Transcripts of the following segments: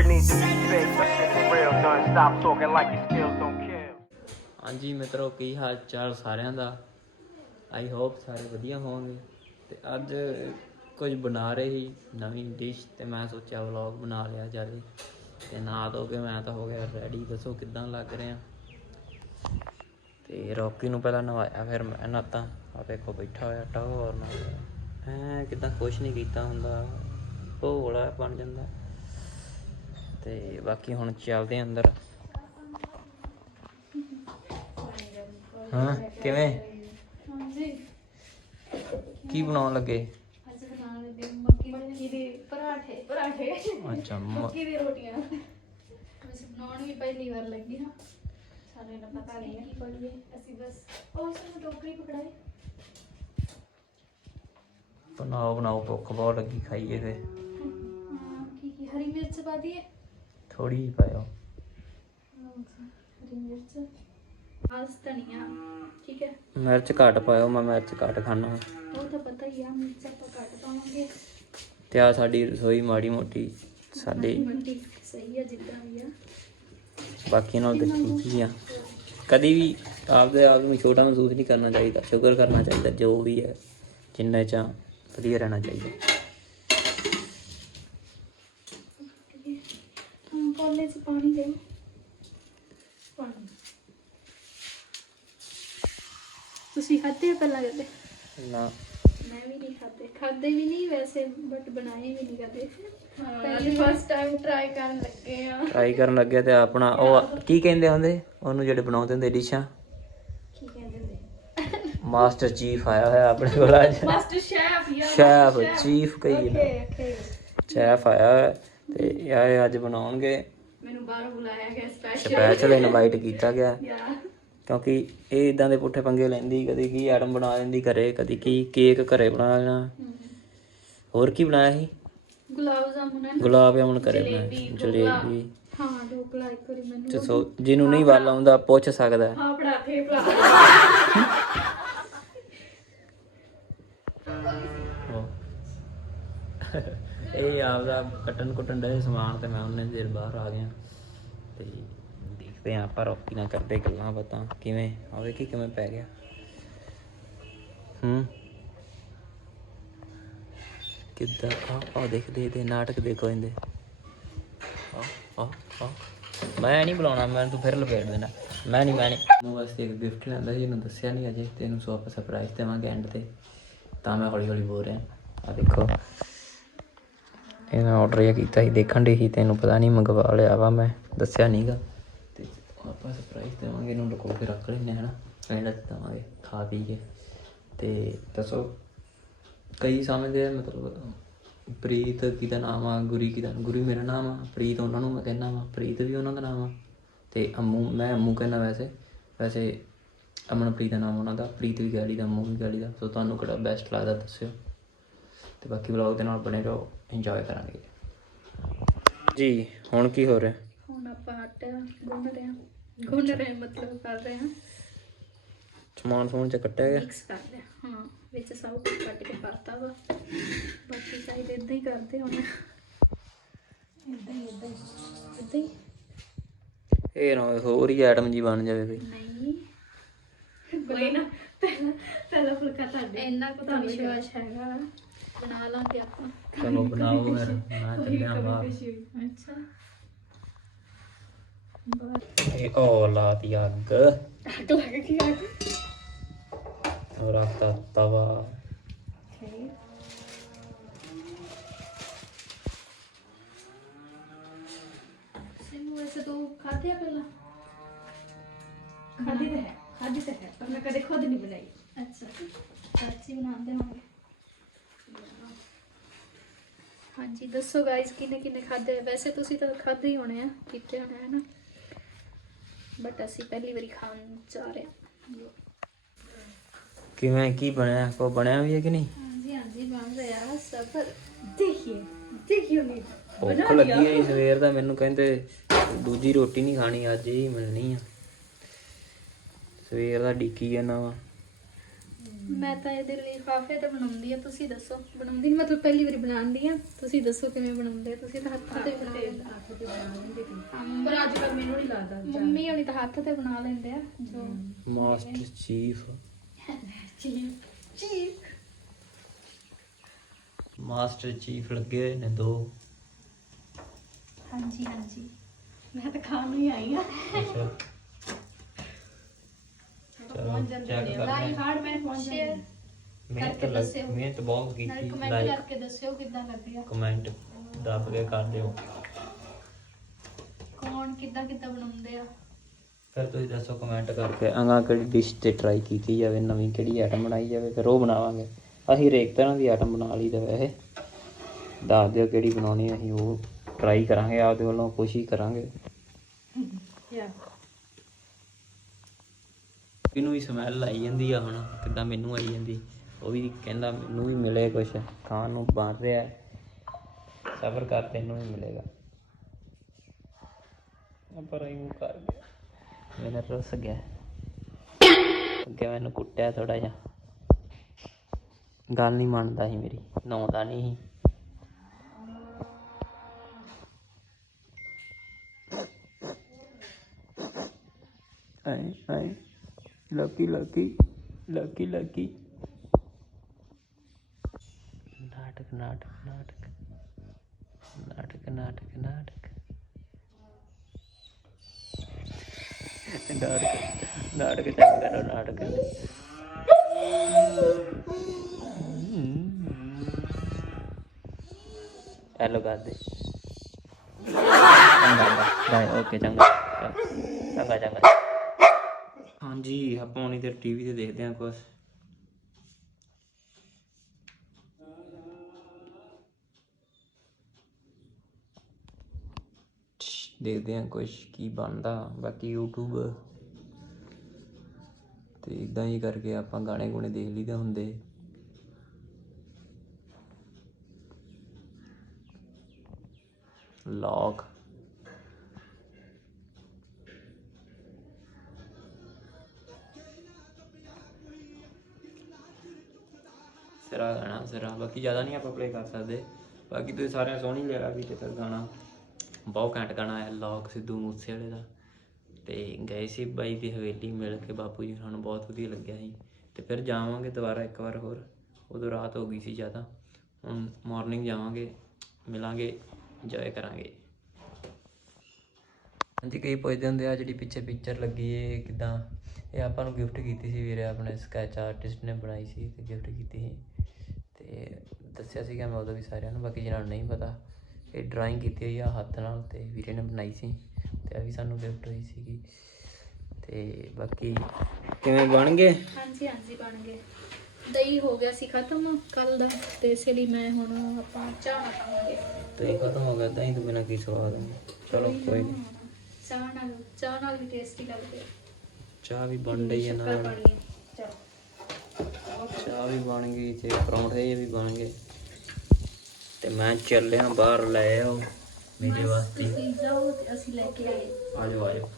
it needs to be fixed. Let's get the real done. Stop talking like your skills don't kill. ਹਾਂਜੀ ਮਿੱਤਰੋ, ਕੀ ਹਾਲ ਚਾਲ ਸਾਰਿਆਂ ਦਾ? I hope ਸਾਰੇ ਵਧੀਆ ਹੋਵੋਗੇ ਤੇ ਅੱਜ ਕੁਝ ਬਣਾ ਰਹੇ ਨਵੀਂ ਡਿਸ਼ ਤੇ ਮੈਂ ਸੋਚਿਆ ਵਲੌਗ ਬਣਾ ਲਿਆ ਜਾਵੇ। ਤੇ ਨਾ ਧੋ ਕੇ ਮੈਂ ਤਾਂ ਹੋ ਗਿਆ ਰੈਡੀ ਦੱਸੋ ਕਿੱਦਾਂ ਲੱਗ ਰਿਹਾ? ਤੇ ਰੌਕੀ ਨੂੰ ਪਹਿਲਾਂ ਨਵਾਇਆ, ਫਿਰ ਮੈਂ ਨਾਤਾ ਆ ਵੇਖੋ ਬੈਠਾ ਹੋਇਆ ਟੌਰ ਨਾਲ। ਐ ਕਿਦਾਂ ਕੁਛ ਨਹੀਂ ਕੀਤਾ ਹੁੰਦਾ। ਭੋਲਾ ਬਣ ਜਾਂਦਾ। ਤੇ ਬਾਕੀ ਹੁਣ ਚੱਲਦੇ ਆਂ ਅੰਦਰ। ਹਾਂ ਕਿਵੇਂ? ਹਾਂਜੀ। ਕੀ ਬਣਾਉਣ ਲੱਗੇ? ਅੱਜ ਬਣਾਉਣ ਲੱਗੇ ਮੱਕੀ ਮੱਕੀ ਦੇ ਪਰਾਠੇ ਪਰਾਠੇ। ਅੱਛਾ ਮ- ਮੱਕੀ ਦੀ ਰੋਟੀਆਂ। ਵੈਸੇ ਬਣਾਉਣ ਵੀ ਪਹਿਲੀ ਵਾਰ ਲੱਗੀ ਹਾਂ। ਸਾਰੇ ਨੂੰ ਪਤਾ ਨਹੀਂ ਹੈ। ਕੀ ਕਰੀਏ ਅਸੀਂ ਬਸ ਉਹ ਸਾਨੂੰ ਟੋਕਰੀ ਪਕੜਾਏ ਬਣਾਓ ਬਣਾਓ ਭੁੱਖ ਬਹੁਤ ਲੱਗੀ ਖਾਈਏ ਫੇ ਹਾਂ ਕੀ ਕੀ? ਹਰੀ ਮਿਰਚ ਪਾ ਦਈਏ। ਥੋੜੀ ਜਿਹੀ ਪਾਇਓ। ਹਰੀ ਮਿਰਚ ਆਸ ਧਨੀਆ ਠੀਕ ਹੈ? ਮਿਰਚ ਘੱਟ ਪਾਇਓ ਮੈਂ ਮਿਰਚ ਘੱਟ ਖਾਣਾ ਉਹ ਤਾਂ ਪਤਾ ਹੀ ਆ ਮਿਰਚ ਆਪਾਂ ਘੱਟ ਪਾਵਾਂਗੇ। ਤੇ ਆ ਸਾਡੀ ਰਸੋਈ ਮਾੜੀ ਮੋਟੀ ਸਾਡੀ। ਮੰਡੀ ਸਹੀ ਹੈ ਜਿੱਦਾਂ ਵੀ ਆ। ਬਾਕੀ ਨਾਲ ਠੀਕ ਹੀ ਆ। ਕਦੀ ਵੀ ਆਪਦੇ ਆਪ ਨੂੰ ਛੋਟਾ ਮਹਿਸੂਸ ਨਹੀਂ ਕਰਨਾ ਚਾਹੀਦਾ ਸ਼ੁਕਰ ਕਰਨਾ ਚਾਹੀਦਾ ਜੋ ਵੀ ਹੈ ਜਿੰਨੇ ਚ ਵਧੀਆ ਰਹਿਣਾ ਚਾਹੀਦਾ। 'ਚ ਪਾਣੀ ਦੇ ਪਾਣੀ। ਤੁਸੀਂ ਖਾਤੇ ਪਹਿਲਾਂ ਕਦੇ? ਨਾ। ਮੈਂ ਵੀ ਨਹੀਂ ਖਾਤੇ ਖਾਦੇ ਵੀ ਨਹੀਂ ਵੈਸੇ ਬਟ ਬਣਾਏ ਵੀ ਨਹੀਂ ਕਦੇ। ਪਹਿਲੀ ਫਸਟ ਟਾਈਮ ਟਰਾਈ ਕਰਨ ਲੱਗੇ ਆ। ਟਰਾਈ ਕਰਨ ਲੱਗਿਆ ਤੇ ਆਪਣਾ ਉਹ ਕੀ ਕਹਿੰਦੇ ਹੁੰਦੇ? ਉਹਨੂੰ ਜਿਹੜੇ ਬਣਾਉਂਦੇ ਹੁੰਦੇ ਡਿਸ਼ਾਂ? ਕੀ ਕਹਿੰਦੇ ਨੇ ਮਾਸਟਰ ਚੀਫ ਆਇਆ ਹੋਇਆ ਆਪਣੇ ਕੋਲ ਅੱਜ। ਮਾਸਟਰ ਸ਼ੈਫ ਯਾ ਸ਼ੈਫ ਚੀਫ ਕਹੀ ਨਾ ਓਕੇ ਓਕੇ ਸ਼ੈਫ ਆਇਆ ਹੋਇਆ ਤੇ ਇਹ ਅੱਜ ਬਣਾਉਣਗੇ। ਮੈਨੂੰ ਬਾਹਰੋਂ ਬੁਲਾਇਆ ਗਿਆ ਸਪੈਸ਼ਲ ਸਪੈਸ਼ਲ ਇਨਵਾਈਟ ਕੀਤਾ ਗਿਆ। ਕਿਉਂਕਿ ਇਹ ਇਦਾਂ ਦੇ ਪੁੱਠੇ ਪੰਗੇ ਲੈਂਦੀ ਕਦੀ ਕੀ ਆਈਟਮ ਬਣਾ ਦਿੰਦੀ ਘਰੇ ਕਦੀ ਕੀ ਕੇਕ ਘਰੇ ਬਣਾ ਲੈਣਾ। ਹੋਰ ਕੀ ਬਣਾਇਆ ਸੀ? ਗੁਲਾਬ ਜਾਮੁਨ? ਗੁਲਾਬ ਜਾਮੁਨ ਘਰੇ ਬਣਾਇਆ ਜਲੇਬੀ, ਹਾਂ ਢੋਕਲਾ ਇੱਕ ਵਾਰੀ ਮੈਨੂੰ। ਤੇ ਸੋ ਜਿਹਨੂੰ ਨਹੀਂ ਵੱਲ ਆਉਂਦਾ ਪੁੱਛ ਸਕਦਾ ਹੈ। ਹਾਂ ਪੜਾ ਪੜਾ ਇਹ ਆਪਦਾ ਕੱਟਣ ਕੁੱਟਣ ਦੇ ਸਮਾਨ ਤੇ ਮੈਂ ਉਹਨੇ ਦੇਰ ਬਾਹਰ ਆ ਗਿਆ। ਤੇ ਦੇਖਦੇ ਆਂ ਆਪਾਂ ਰੋਕੀ ਨਾ ਕਰਦੇ ਗੱਲਾਂ ਬਾਤਾਂ। ਕਿਵੇਂ? ਆਵੇ ਕੀ ਕਿਵੇਂ ਪੈ ਗਿਆ। ਹੂੰ। ਕਿੱਦਾਂ? ਆ ਆ ਦੇਖ ਦੇ ਦੇ ਨਾਟਕ ਦੇਖੋ ਇਹਦੇ। ਆ ਆ ਆ ਮੈਂ ਨਹੀਂ ਬੁਲਾਉਣਾ ਮੈਂ ਤੂੰ ਫਿਰ ਲਪੇਟ ਦੇਣਾ। ਮੈਂ ਨਹੀਂ ਮੈਂ ਨਹੀਂ। ਮੈਂ ਵਾਸਤੇ ਇੱਕ ਗਿਫਟ ਲੈਂਦਾ ਸੀ ਇਹਨੂੰ ਦੱਸਿਆ ਨਹੀਂ ਅਜੇ ਤੈਨੂੰ ਸੋ ਆਪਾਂ ਸਰਪ੍ਰਾਈਜ਼ ਦੇਵਾਂਗੇ ਐਂਡ ਤੇ। ਤਾਂ ਮੈਂ ਹੌਲੀ ਹੌਲੀ ਬੋਲ ਰਿਹਾ। ਆ ਦੇਖੋ। ਇਹਨਾਂ ਆਰਡਰ ਜਿਹਾ ਕੀਤਾ ਸੀ, ਦੇਖਣ ਦੇ ਸੀ, ਤੈਨੂੰ ਪਤਾ ਨਹੀਂ ਮੰਗਵਾ ਲਿਆ ਵਾ ਮੈਂ, ਦੱਸਿਆ ਨਹੀਂਗਾ ਤੇ ਆਪਾਂ ਸਰਪ੍ਰਾਈਜ਼ ਦੇਵਾਂਗੇ, ਇਹਨੂੰ ਲੁਕੋ ਕੇ ਰੱਖ ਲੈਣੇ ਹਨਾ ਐਂਡ ਤੇ ਦੇਵਾਂਗੇ, ਖਾ ਪੀ ਕੇ। ਤੇ ਦੱਸੋ, ਕਈ ਸਮਝਦੇ ਆ, ਮਤਲਬ ਪ੍ਰੀਤ ਕਿਹਦਾ ਨਾਮ ਆ, ਗੁਰੀ ਕਿਹਦਾ ਗੁਰੀ ਮੇਰਾ ਨਾਮ ਆ, ਪ੍ਰੀਤ ਉਹਨਾਂ ਨੂੰ ਮੈਂ ਕਹਿੰਦਾ ਵਾ, ਪ੍ਰੀਤ ਵੀ ਉਹਨਾਂ ਦਾ ਨਾਮ ਆ। ਤੇ ਅੰਮੂ, ਮੈਂ ਅੰਮੂ ਕਹਿੰਦਾ ਵੈਸੇ ਵੈਸੇ ਅਮਨਪ੍ਰੀਤ ਦਾ ਨਾਮ ਉਹਨਾਂ ਦਾ, ਪ੍ਰੀਤ ਵੀ ਗਾੜੀ ਦਾ ਅੰਮੂ ਵੀ ਗਾੜੀ ਦਾ ਸੋ ਤੁਹਾਨੂੰ ਕਿਹੜਾ ਬੈਸਟ ਲੱਗਦਾ, ਦੱਸਿਓ। ਤੇ ਬਾਕੀ ਵਲੌਗ ਦੇ ਨਾਲ ਬਣੇ ਰਹੋ ਇੰਜੋਏ ਕਰਾਂਗੇ। ਜੀ ਹੁਣ ਕੀ ਹੋ ਰਿਹਾ? ਹੁਣ ਆਪਾਂ ਆਟਾ ਗੁੰਨ ਰਹੇ ਹਾਂ। ਗੁੰਨ ਰਹੇ ਹਾਂ, ਮਤਲਬ ਕਰ ਰਹੇ ਹਾਂ। ਸਮਾਨ ਸਮੂਨ ਚ ਕੱਟਿਆ ਗਿਆ? ਮਿਕਸ ਕਰ ਰਹੇ ਹਾਂ। ਵਿੱਚ ਸਭ ਕੁਝ ਕੱਟ ਕੇ ਪਾਤਾ ਵਾ। ਬਾਕੀ ਸ਼ਾਇਦ ਇਦਾਂ ਹੀ ਕਰਦੇ ਹੁਣ ਇਦਾਂ ਹੀ ਇਦਾਂ ਹੀ ਇਦਾਂ ਹੀ। ਇਹ ਨਾ ਹੋਰ ਹੀ ਆਈਟਮ ਜੀ ਬਣ ਜਾਵੇ ਕੋਈ। ਨਹੀਂ। ਕੋਈ ਨਾ ਪਹਿਲਾ ਪਹਿਲਾ ਫੁਲਕਾ ਤੁਹਾਡੇ ਇੰਨਾ ਕੁ ਤਾਂ ਵਿਸ਼ਵਾਸ ਹੈਗਾ। ਬਣਾ ਲਾਂਗੇ ਆਪਾਂ। ਚਲੋ ਬਣਾਓ ਫਿਰ ਮੈਂ ਚੱਲਿਆ ਬਾਹਰ। ਅੱਛਾ। ਇਹ ਉਹ ਲਾਤੀ ਅੱਗ। ਅੱਗ ਲੱਗ ਗਈ ਅੱਗ। ਉਹ ਰੱਖਤਾ ਤਵਾ. ਸਿਮੂ ਵੈਸੇ ਤੂੰ ਖਾਧਿਆ ਪਹਿਲਾਂ? ਖਾਧੀ ਤਾਂ ਹੈ ਖਾਧੀ ਤਾਂ ਹੈ ਪਰ ਮੈਂ ਕਦੇ ਖੁਦ ਨਹੀਂ ਬਣਾਈ। ਅੱਛਾ। ਚਾਚੀ ਬਣਾਉਂਦੇ ਹੋਣਗੇ। ਹਾਂਜੀ ਦੱਸੋ ਗਾਇਸ ਕਿਨੇ ਕਿਨੇ ਖਾਦੇ ਵੈਸੇ ਤੁਸੀਂ ਤਾਂ ਖਾਦੇ ਹੀ ਹੋਣੇ ਆ ਪੀਤੇ ਹੋਣੇ ਆ ਨਾ ਬਟ ਅਸੀਂ ਪਹਿਲੀ ਵਾਰੀ ਖਾਣ ਜਾ ਰਹੇ ਹਾਂ ਕਿਵੇਂ ਕੀ ਬਣਿਆ? ਕੋ ਬਣਿਆ ਵੀ ਹੈ ਕਿ ਨਹੀਂ? ਹਾਂਜੀ ਹਾਂਜੀ ਬਣ ਰਿਹਾ ਸਬਰ ਦੇਖੀਏ ਦੇਖਿਓ ਨਹੀਂ ਭੁੱਖ ਲੱਗੀ ਹੈ ਸਵੇਰ ਦਾ ਮੈਨੂੰ ਕਹਿੰਦੇ ਦੂਜੀ ਰੋਟੀ ਨਹੀਂ ਖਾਣੀ ਅੱਜ ਹੀ ਮਿਲਣੀ ਆ। ਸਵੇਰ ਦਾ ਡਿੱਕੀ ਜਾਣਾ ਮੈਂ ਤਾਂ ਇਹਦੇ ਲਈ ਲਿਫਾਫੇ ਤੇ ਬਣਾਉਂਦੀ ਆ ਤੁਸੀਂ ਦੱਸੋ ਬਣਾਉਂਦੀ ਨਹੀਂ ਮਤਲਬ ਪਹਿਲੀ ਵਾਰੀ ਬਣਾਉਂਦੀ ਆ ਤੁਸੀਂ ਦੱਸੋ ਕਿਵੇਂ ਬਣਾਉਂਦੇ ਆ ਤੁਸੀਂ ਤਾਂ ਹੱਥਾਂ ਤੇ ਬਣਾ ਲੈਂਦੇ ਆ। ਪਰ ਅੱਜ ਕੱਲ ਮੈਨੂੰ ਨਹੀਂ ਲੱਗਦਾ ਮੰਮੀ ਹੋਣੀ ਤਾਂ ਹੱਥ ਤੇ ਬਣਾ ਲੈਂਦੇ ਆ ਜੋ ਮਾਸਟਰ ਚੀਫ। ਮਾਸਟਰ ਚੀਫ ਲੱਗੇ ਹੋਏ ਨੇ ਦੋ। ਹਾਂਜੀ ਹਾਂਜੀ। ਮੈਂ ਤਾਂ ਖਾਣ ਨੂੰ ਹੀ ਆਈ ਆ ਅੱਛਾ। ਚਲੋ ਚੈੱਕ ਲਾਈ ਕਰਦੇ ਹਾਰਡ ਮੈਂ ਪਹੁੰਚ ਸ਼ੇਅਰ ਜਾਂਦੀ ਮਿਹਨਤ ਕਰਕੇ ਲੱਗ। ਮਿਹਨਤ ਬਹੁਤ ਨਾਲ ਕੀਤੀ ਕਮੈਂਟ ਲਾਈਕ ਕਰਕੇ ਦੱਸਿਓ ਕਿੱਦਾਂ ਲੱਗਿਆ ਕਮੈਂਟ ਦੱਬ ਕੇ ਕਰ ਦਿਓ। ਕੌਣ ਕਿੱਦਾਂ ਕਿੱਦਾਂ ਬਣਾਉਂਦੇ ਆ? ਫਿਰ ਤੁਸੀਂ ਦੱਸੋ ਕਮੈਂਟ ਕਰਕੇ ਅਗਾ ਕਿਹੜੀ ਡਿਸ਼ ਤੇ ਟਰਾਈ ਕੀਤੀ ਜਾਵੇ ਨਵੀਂ ਕਿਹੜੀ ਆਈਟਮ ਬਣਾਈ ਜਾਵੇ ਫਿਰ ਉਹ ਬਣਾਵਾਂਗੇ। ਅਸੀਂ ਹਰੇਕ ਤਰ੍ਹਾਂ ਦੀ ਆਈਟਮ ਬਣਾ ਲਈ ਤਾਂ ਵੈਸੇ। ਦੱਸ ਦਿਓ ਕਿਹੜੀ ਬਣਾਉਣੀ ਅਸੀਂ ਉਹ ਟਰਾਈ ਕਰਾਂਗੇ ਆਪਦੇ ਵੱਲੋਂ ਕੋਸ਼ਿਸ਼ ਕਰਾਂਗੇ। ਯਾ ਇਹਨੂੰ ਵੀ ਸਮੈਲ ਆਈ ਜਾਂਦੀ ਆ ਹੁਣ ਕਿੱਦਾਂ ਮੈਨੂੰ ਆਈ ਜਾਂਦੀ। ਉਹ ਵੀ ਕਹਿੰਦਾ ਮੈਨੂੰ ਵੀ ਮਿਲੇ ਕੁਛ ਖਾਣ ਨੂੰ ਬਣ ਰਿਹਾ ਸਬਰ ਕਰ ਤੈਨੂੰ ਵੀ ਮਿਲੇਗਾ। ਪਰ ਇਹ ਮੂੰਹ ਕਰ ਗਿਆ। ਮੇਰਾ ਰਸ ਗਿਆ। ਅੱਗੇ ਮੈਨੂੰ ਕੁੱਟਿਆ ਥੋੜਾ ਜਿਹਾ। ਗੱਲ ਨਹੀਂ ਮੰਨਦਾ ਸੀ ਮੇਰੀ ਨਹਾਉਂਦਾ ਨਹੀਂ ਸੀ। ਆਏ ਆਏ। Lucky Lucky Lucky Lucky. ਨਾਟਕ ਨਾਟਕ ਨਾਟਕ। ਨਾਟਕ ਨਾਟਕ ਨਾਟਕ। ਨਾਟਕ ਨਾਟਕ ਚੱਲ ਕਰੋ ਨਾਟਕ। ਹੈਲੋ ਕਰ ਚੰਗਾ ਬਾਏ ਓਕੇ, ਚੰਗਾ। ਚੰਗਾ ਚੰਗਾ। ਹਾਂਜੀ, ਆਪਾਂ ਹੁਣੀ ਤੇ ਟੀਵੀ ਤੇ ਦੇਖਦੇ ਹਾਂ ਕੁਝ ਦੇਖਦੇ ਹਾਂ ਕੁਝ ਕੀ ਬਣਦਾ, ਬਾਕੀ YouTube ਤੇ ਇਦਾਂ ਹੀ ਕਰਕੇ ਆਪਾਂ ਗਾਣੇ ਗੁਣੇ ਦੇਖ ਲਈਦੇ ਹੁੰਦੇ। ਲੌਕ ਸਿਰਾ ਗਾਣਾ ਸਿਰਾ। ਬਾਕੀ ਜ਼ਿਆਦਾ ਨਹੀਂ ਆਪਾਂ ਪਲੇ ਕਰ ਸਕਦੇ। ਬਾਕੀ ਤੁਸੀਂ ਸਾਰਿਆਂ ਸੋਹਣੀ ਲਿਆ ਵੀ ਤੇ ਫਿਰ ਗਾਣਾ ਬਹੁਤ ਘੈਂਟ ਗਾਣਾ ਆਇਆ ਲੋਕ ਸਿੱਧੂ ਮੂਸੇ ਵਾਲੇ ਦਾ। ਤੇ ਗਏ ਸੀ ਬਾਈ ਦੀ ਹਵੇਲੀ ਮਿਲ ਕੇ, ਬਾਪੂ ਜੀ ਸਾਨੂੰ ਬਹੁਤ ਵਧੀਆ ਲੱਗਿਆ ਸੀ। ਤੇ ਫਿਰ ਜਾਵਾਂਗੇ ਦੁਬਾਰਾ ਇੱਕ ਵਾਰ ਹੋਰ। ਉਦੋਂ ਰਾਤ ਹੋ ਗਈ ਸੀ ਜ਼ਿਆਦਾ। ਹੁਣ ਮਾਰਨਿੰਗ ਜਾਵਾਂਗੇ, ਮਿਲਾਂਗੇ ਇੰਜੋਏ ਕਰਾਂਗੇ। ਹਾਂਜੀ, ਕਈ ਪੁੱਛਦੇ ਹੁੰਦੇ ਆ ਜਿਹੜੀ ਪਿੱਛੇ ਪਿਕਚਰ ਲੱਗੀ ਏ ਕਿਦਾਂ? ਇਹ ਆਪਾਂ ਨੂੰ ਗਿਫਟ ਕੀਤੀ ਸੀ ਵੀਰੇ, ਆਪਣੇ ਸਕੈਚ ਆਰਟਿਸਟ ਨੇ ਬਣਾਈ ਸੀ, ਤੇ ਗਿਫਟ ਕੀਤੀ ਸੀ। ਤੇ ਦੱਸਿਆ ਸੀਗਾ ਮੈਂ ਉਦੋਂ ਵੀ ਸਾਰਿਆਂ ਨੂੰ ਬਾਕੀ ਜਿਹਨਾਂ ਨੂੰ ਨਹੀਂ ਪਤਾ। ਇਹ ਡਰਾਇੰਗ ਕੀਤੀ ਹੋਈ ਆ ਹੱਥ ਨਾਲ ਤੇ ਵੀਰੇ ਨੇ ਬਣਾਈ ਸੀ ਤੇ ਆ ਵੀ ਸਾਨੂੰ ਗਿਫਟ ਹੋਈ ਸੀਗੀ। ਤੇ ਬਾਕੀ ਕਿਵੇਂ ਬਣ ਗਏ? ਹਾਂਜੀ ਹਾਂਜੀ ਬਣ ਗਏ। ਦਹੀਂ ਹੋ ਗਿਆ ਸੀ ਖਤਮ ਕੱਲ ਦਾ ਤੇ ਇਸ ਲਈ ਮੈਂ ਹੁਣ ਆਪਾਂ ਚਾਹ ਨਾਲ ਖਾਵਾਂਗੇ। ਤੇ ਖਤਮ ਹੋ ਗਿਆ ਤਾਂ ਹੀ ਤੋਂ ਬਿਨਾ ਕੀ ਸਵਾਦ ਹੈ ਚਲੋ ਕੋਈ ਨਹੀਂ। ਚਾਹ ਨਾਲ ਚਾਹ ਨਾਲ ਵੀ ਟੇਸਟੀ ਲੱਗਦੇ। ਚਾਹ ਵੀ ਬਣ ਰਹੀ ਹੈ ਨਾਲ। ਚਲੋ। ਵੀ ਬਣ ਗਈ ਤੇ ਪਰੌਂਠੇ ਵੀ ਬਣ ਗਏ। ਤੇ ਮੈਂ ਚੱਲਿਆ ਬਾਹਰ ਲੈ ਆਓ ਮੇਰੇ ਵਾਸਤੇ। ਅਸੀਂ ਲੈ ਕੇ ਆਏ। ਆਜੋ ਆਜੋ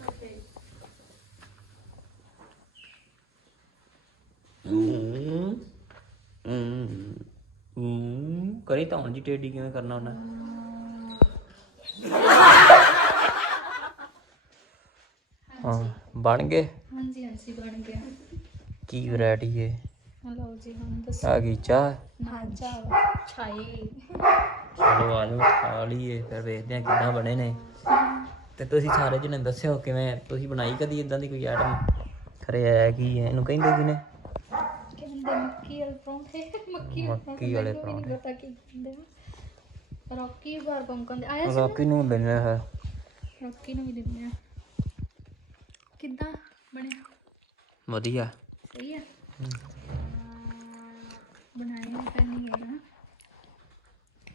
ਕਰੀ ਤਾਂ ਹੁਣ ਜੀ ਟੇਡੀ ਕਿਵੇਂ ਕਰਨਾ ਹੁੰਦਾ ਹਾਂ ਬਣ ਗਏ? ਹਾਂਜੀ ਹਾਂਜੀ ਬਣ ਗਿਆ। ਕੀ ਵੈਰਾਈਟੀ ਹੈ? ਹੁਣ ਦੱਸੋ। ਆ ਗਈ ਚਾਹ? ਨਾ ਚਾਹ ਛਾਈ। ਚਲੋ ਆ ਜਾਓ ਖਾ ਲਈਏ ਫਿਰ ਵੇਖਦੇ ਆ ਕਿੱਦਾਂ ਬਣੇ ਨੇ। ਤੇ ਤੁਸੀਂ ਸਾਰੇ ਜਣੇ ਦੱਸਿਓ ਕਿਵੇਂ ਤੁਸੀਂ ਬਣਾਈ ਕਦੀ ਇਦਾਂ ਦੀ ਕੋਈ ਆਈਟਮ ਖਰੇ ਹੈ ਕੀ ਹੈ ਇਹਨੂੰ ਕਹਿੰਦੇ ਕੀ ਨੇ ਕਹਿੰਦੇ ਮੱਕੀ ਵਾਲੇ ਪਰੌਂਠੇ। ਮੱਕੀ ਮੱਕੀ ਵਾਲੇ ਨਹੀਂ ਪਤਾ ਕੀ ਕਹਿੰਦੇ ਆ। ਰੌਕੀ ਬਾਰ ਬੰਕਨ ਦੇ ਆਇਆ ਸੀ ਬਾਕੀ ਨੂੰ ਦਿੰਦੇ ਹੈ ਰੌਕੀ ਨੂੰ ਵੀ ਦਿੰਦੇ ਆ। ਕਿੱਦਾਂ ਬਣਿਆ? ਵਧੀਆ। ਸਹੀ ਹੈ। ਬਣਾਇਆ ਤਾਂ ਨਹੀਂ ਹੈ ਨਾ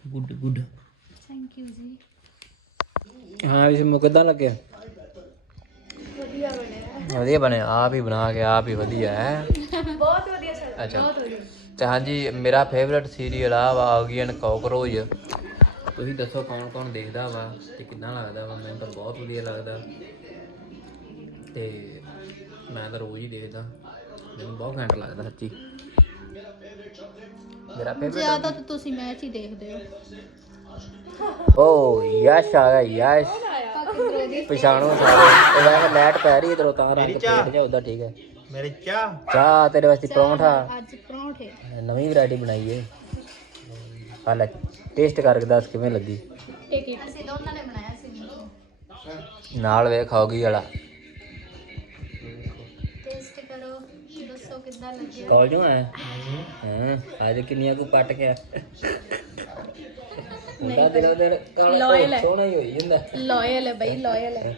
ਗੁੱਡ ਗੁੱਡ ਥੈਂਕ ਯੂ ਜੀ। ਹਾਂ ਇਸ ਨੂੰ ਕਿੱਦਾਂ ਲੱਗਿਆ? ਵਧੀਆ ਬਣਿਆ। ਵਧੀਆ ਬਣਿਆ ਆਪ ਹੀ ਬਣਾ ਕੇ ਆਪ ਹੀ ਵਧੀਆ ਹੈ। ਬਹੁਤ ਵਧੀਆ ਸਰ ਅੱਛਾ। ਬਹੁਤ ਵਧੀਆ। ਤੇ ਹਾਂਜੀ ਮੇਰਾ ਫੇਵਰਿਟ ਸੀਰੀਅਲ ਆ ਵਾ ਆਗੀਨ ਕਾਕਰੋਚ। ਤੁਸੀਂ ਦੱਸੋ ਕੌਣ ਕੌਣ ਦੇਖਦਾ ਵਾ ਤੇ ਕਿੱਦਾਂ ਲੱਗਦਾ ਵਾ? ਮੈਨੂੰ ਤਾਂ ਬਹੁਤ ਵਧੀਆ ਲੱਗਦਾ। ਤੇ ਮੈਂ ਤਾਂ ਰੋਜ਼ ਹੀ ਦੇਖਦਾ। ਮੈਨੂੰ ਬਹੁਤ ਘੈਂਟ ਲੱਗਦਾ ਸੱਚੀ। ਮੇਰਾ ਫੇਵਰਟ ਜ਼ਿਆਦਾ ਤਾਂ ਤੁਸੀਂ ਮੈਚ ਹੀ ਦੇਖਦੇ ਹੋ। ਓ ਯਸ਼ ਆ ਗਿਆ ਯਸ਼। ਪਛਾਣੋ ਸਾਰੇ। ਇਹ ਵੈਸੇ ਲਾਈਟ ਪੈ ਰਹੀ ਇਧਰੋਂ ਤਾਂ ਰੰਗ ਫੇਡ ਜਾ ਉਦਾਂ ਠੀਕ ਹੈ। ਮੇਰੀ ਚਾਹ। ਚਾਹ ਤੇਰੇ ਵਾਸਤੇ ਪਰੌਂਠਾ। ਅੱਜ ਪਰੌਂਠੇ। ਨਵੀਂ ਵੈਰਾਈਟੀ ਬਣਾਈ ਏ ਆ ਲੈ ਟੇਸਟ ਕਰਕੇ ਦੱਸ ਕਿਵੇਂ ਲੱਗੀ। ਇੱਕ ਇੱਕ ਅਸੀਂ ਦੋਨਾਂ ਨੇ ਬਣਾਇਆ ਸੀ ਨਾਲ ਵੇ ਖਾਓਗੀ ਵਾਲਾ। ਕਾਲਜੋਂ ਆਇਆ ਹਾਂ ਅੱਜ ਕਿੰਨੀਆਂ ਕੁ ਪੱਟ ਗਿਆ ਹੁੰਦਾ ਦਿਨੋਂ ਦਿਨ Loyal ਹੈ। ਸੋਹਣਾ ਹੀ ਹੋਈ ਜਾਂਦਾ ਲਾਇਲ ਹੈ ਬਈ ਲਾਇਲ ਹੈ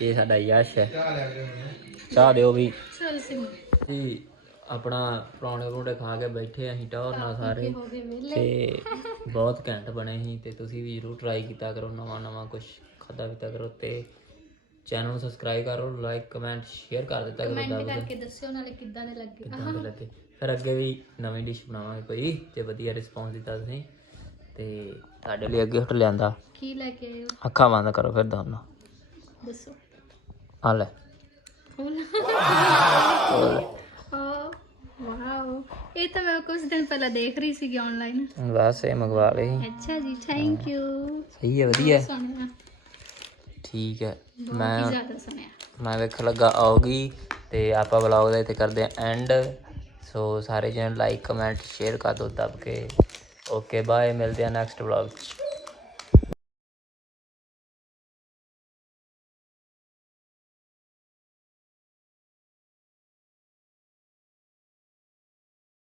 ਇਹ ਸਾਡਾ ਯਸ਼ ਹੈ ਚਾਹ ਦਿਓ ਵੀ ਚਲ ਸਿਮ ਜੀ ਆਪਣਾ ਪਰੌਂਠੇ ਪਰੌਂਠੇ ਖਾ ਕੇ ਬੈਠੇ ਅਸੀਂ ਟੌਰ ਨਾਲ ਸਾਰੇ ਹੋ ਗਏ ਤੇ ਬਹੁਤ ਘੈਂਟ ਬਣੇ ਸੀ ਤੇ ਤੁਸੀਂ ਵੀ ਜ਼ਰੂਰ ਟਰਾਈ ਕੀਤਾ ਕਰੋ ਨਵਾਂ ਨਵਾਂ ਕੁਝ ਖਾਦਾ ਪੀਤਾ ਕਰੋ ਤੇ ਚੈਨਲ ਨੂੰ ਸਬਸਕ੍ਰਾਈਬ ਕਰੋ ਲਾਈਕ ਕਮੈਂਟ ਸ਼ੇਅਰ ਕਰ ਦਿੱਤਾ ਕਰੋ ਕਮੈਂਟ ਕੇ ਕਰਕੇ ਦੱਸਿਓ ਨਾਲੇ ਕਿੱਦਾਂ ਦੇ ਲੱਗੇ। ਕਿੱਦਾਂ ਦੇ ਲੱਗੇ। ਫਿਰ ਅੱਗੇ ਵੀ ਨਵੀਂ ਡਿਸ਼ ਬਣਾਵਾਂਗੇ ਕੋਈ ਤੇ ਵਧੀਆ ਰਿਸਪੌਂਸ ਦਿੱਤਾ ਤੁਸੀਂ ਤੇ ਤੁਹਾਡੇ ਲਈ ਅੱਗੇ ਹਟ ਲਿਆਂਦਾ। ਕੀ ਲੈ ਕੇ ਆਏ ਹੋ? ਅੱਖਾਂ ਬੰਦ ਕਰੋ ਫਿਰ ਦੋਨੋਂ। ਦੱਸੋ। ਆ ਲੈ। ਫੁੱਲ ਓ ਵਾਓ। ਇਹ ਤਾਂ ਮੈਂ ਕੁਝ ਦਿਨ ਪਹਿਲਾਂ ਦੇਖ ਰਹੀ ਸੀਗੀ ਆਨਲਾਈਨ ਬਸ ਇਹ ਮੰਗਵਾ ਲਈ। ਅੱਛਾ ਜੀ ਥੈਂਕ ਯੂ ਸਹੀ ਹੈ ਵਧੀਆ। ਸੋਹਣਾ। ਠੀਕ ਹੈ। ਬਹੁਤ ਮੈਂ ਜ਼ਿਆਦਾ ਮੈਂ ਵੇਖ ਲੱਗਾ ਆਉਗੀ ਤੇ ਆਪਾਂ ਵਲੌਗ ਦਾ ਇੱਥੇ ਕਰਦੇ ਆ ਐਂਡ ਸੋ ਸਾਰੇ ਜਣ ਲਾਈਕ ਕਮੈਂਟ ਸ਼ੇਅਰ ਕਰ ਦਿਓ ਦੱਬ ਕੇ। ਓਕੇ ਬਾਏ ਮਿਲਦੇ ਆ ਨੈਕਸਟ ਵਲੌਗ 'ਚ।